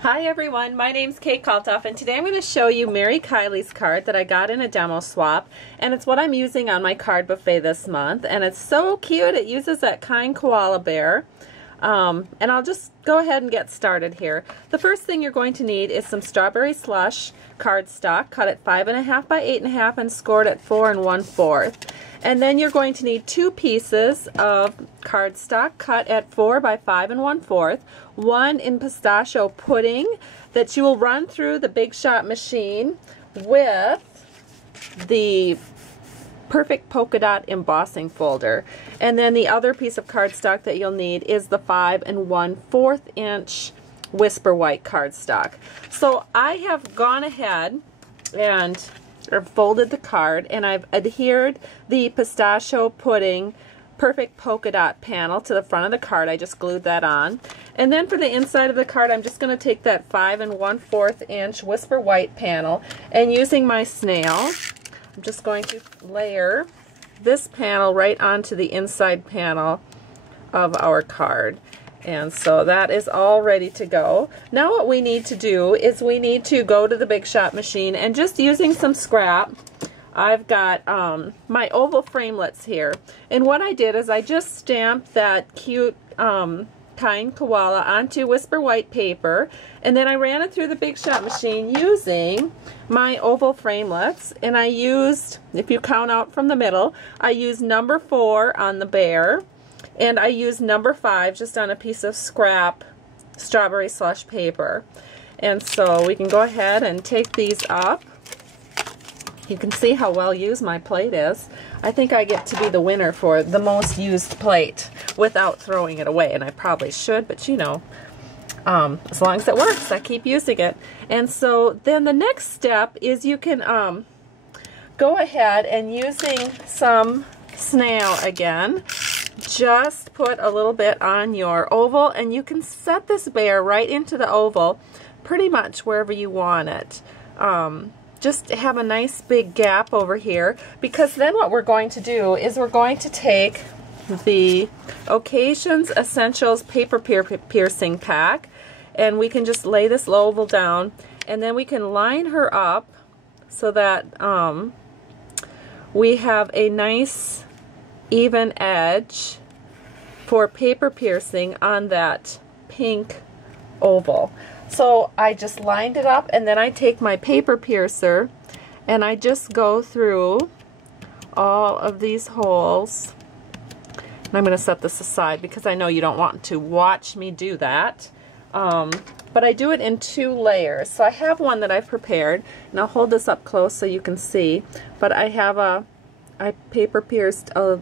Hi everyone, my name's Kate Kalthoff, and today I'm going to show you Mary Kiley's card that I got in a demo swap, and it's what I'm using on my card buffet this month, and it's so cute. It uses that kind koala bear. And I'll just go ahead and get started here. The first thing you're going to need is some strawberry slush cardstock, cut at 5.5 by 8.5 and scored at 4 1/4. And then you're going to need 2 pieces of cardstock cut at 4 by 5 1/4, one in pistachio pudding that you will run through the Big Shot machine with the perfect polka dot embossing folder. And then the other piece of cardstock that you'll need is the 5 1/4 inch Whisper White cardstock. So I have gone ahead and folded the card, and I've adhered the pistachio pudding perfect polka dot panel to the front of the card. I just glued that on. And then for the inside of the card, I'm just going to take that 5 1/4 inch Whisper White panel, and using my snail, I'm just going to layer this panel right onto the inside panel of our card. And so that is all ready to go. Now what we need to do is we need to go to the Big Shot machine, and just using some scrap, I've got my oval framelets here. And what I did is I just stamped that cute kind koala onto Whisper White paper, and then I ran it through the Big Shot machine using my oval framelets, and I used, if you count out from the middle, I used number 4 on the bear, and I used number 5 just on a piece of scrap strawberry slush paper. And so we can go ahead and take these up. You can see how well used my plate is. I think I get to be the winner for the most used plate without throwing it away, and I probably should, but you know, as long as it works, I keep using it. And so then the next step is you can go ahead and, using some snail again, just put a little bit on your oval, and you can set this bear right into the oval pretty much wherever you want it. Just have a nice big gap over here, because then what we're going to do is we're going to take the Occasions Essentials paper piercing pack, and we can just lay this oval down, and then we can line her up so that we have a nice even edge for paper piercing on that pink oval. So I just lined it up, and then I take my paper piercer and I just go through all of these holes. And I'm going to set this aside because I know you don't want to watch me do that. But I do it in 2 layers. So I have one that I've prepared, and I'll hold this up close so you can see. But I have I paper pierced a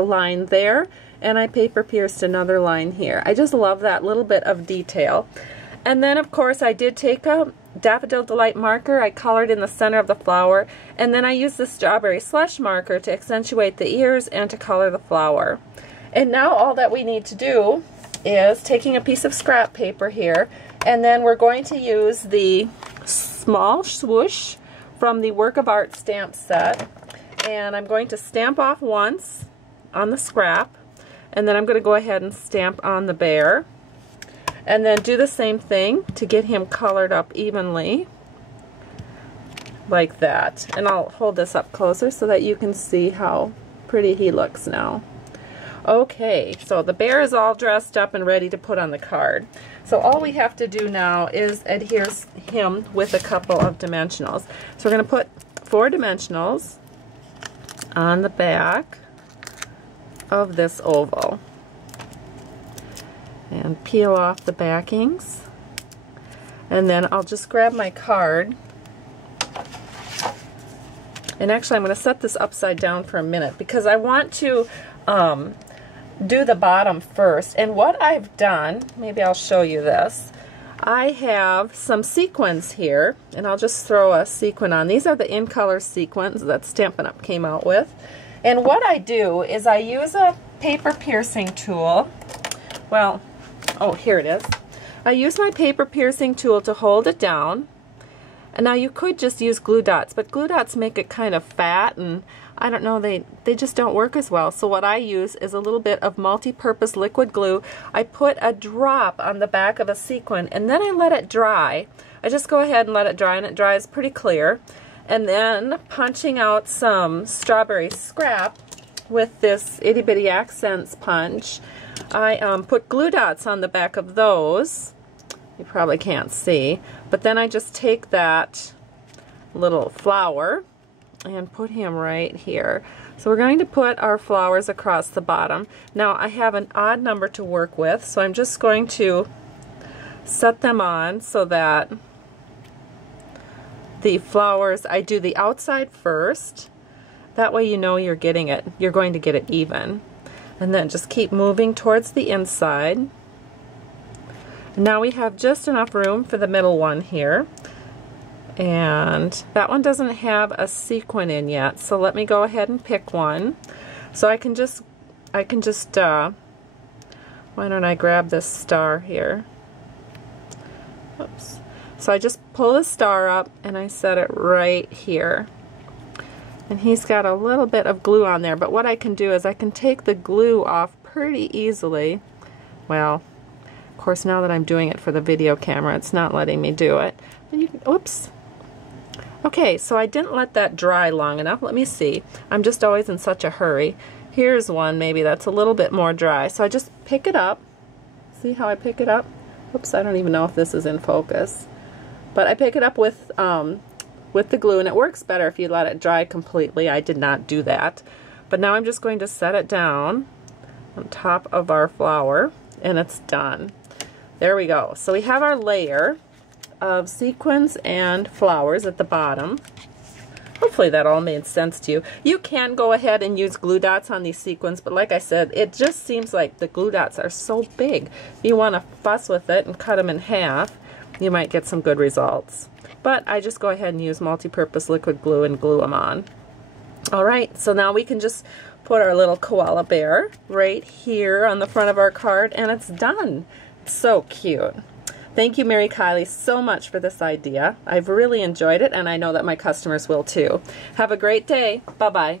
line there, and I paper pierced another line here. I just love that little bit of detail. And then of course I did take a Daffodil Delight marker, I colored in the center of the flower, and then I used the Strawberry Slush marker to accentuate the ears and to color the flower. And now all that we need to do is taking a piece of scrap paper here, and then we're going to use the small swoosh from the Work of Art stamp set, and I'm going to stamp off once on the scrap, and then I'm going to go ahead and stamp on the bear, and then do the same thing to get him colored up evenly like that. And I'll hold this up closer so that you can see how pretty he looks now. Okay, so the bear is all dressed up and ready to put on the card. So all we have to do now is adhere him with a couple of dimensionals. So we're going to put 4 dimensionals on the back of this oval and peel off the backings, and then I'll just grab my card, and actually I'm going to set this upside down for a minute because I want to do the bottom first. And what I've done, maybe I'll show you this, I have some sequins here, and I'll just throw a sequin on. These are the in color sequins that Stampin' Up! Came out with. And what I do is I use a paper piercing tool. Well, oh, here it is. I use my paper piercing tool to hold it down, And now you could just use glue dots, but glue dots make it kind of fat, and I don't know, they just don't work as well. So what I use is a little bit of multi-purpose liquid glue. I put a drop on the back of a sequin, and then I let it dry. I just go ahead and let it dry, and it dries pretty clear. And then punching out some strawberry scrap with this Itty Bitty Accents punch, I put glue dots on the back of those. You probably can't see, but then I just take that little flower and put him right here. So we're going to put our flowers across the bottom. Now I have an odd number to work with, so I'm just going to set them on so that the flowers, I do the outside first. That way you know you're getting it, you're going to get it even. And then just keep moving towards the inside. Now we have just enough room for the middle one here, and that one doesn't have a sequin in yet, so let me go ahead and pick one. So I can just why don't I grab this star here. Oops. So I just pull the star up and I set it right here, and he's got a little bit of glue on there, but what I can do is I can take the glue off pretty easily. Well, of course, now that I'm doing it for the video camera, it's not letting me do it. And you can, oops. Okay, so I didn't let that dry long enough. Let me see. I'm just always in such a hurry. Here's one maybe that's a little bit more dry. So I just pick it up. See how I pick it up? Oops, I don't even know if this is in focus. But I pick it up with the glue, and it works better if you let it dry completely. I did not do that. But now I'm just going to set it down on top of our flower, and it's done. There we go. So we have our layer of sequins and flowers at the bottom. Hopefully that all made sense to you. You can go ahead and use glue dots on these sequins, but like I said, it just seems like the glue dots are so big. If you want to fuss with it and cut them in half, you might get some good results. But I just go ahead and use multi-purpose liquid glue and glue them on. Alright, so now we can just put our little koala bear right here on the front of our card, and it's done. So cute. Thank you, Mary Kylie, so much for this idea. I've really enjoyed it, and I know that my customers will too. Have a great day. Bye-bye.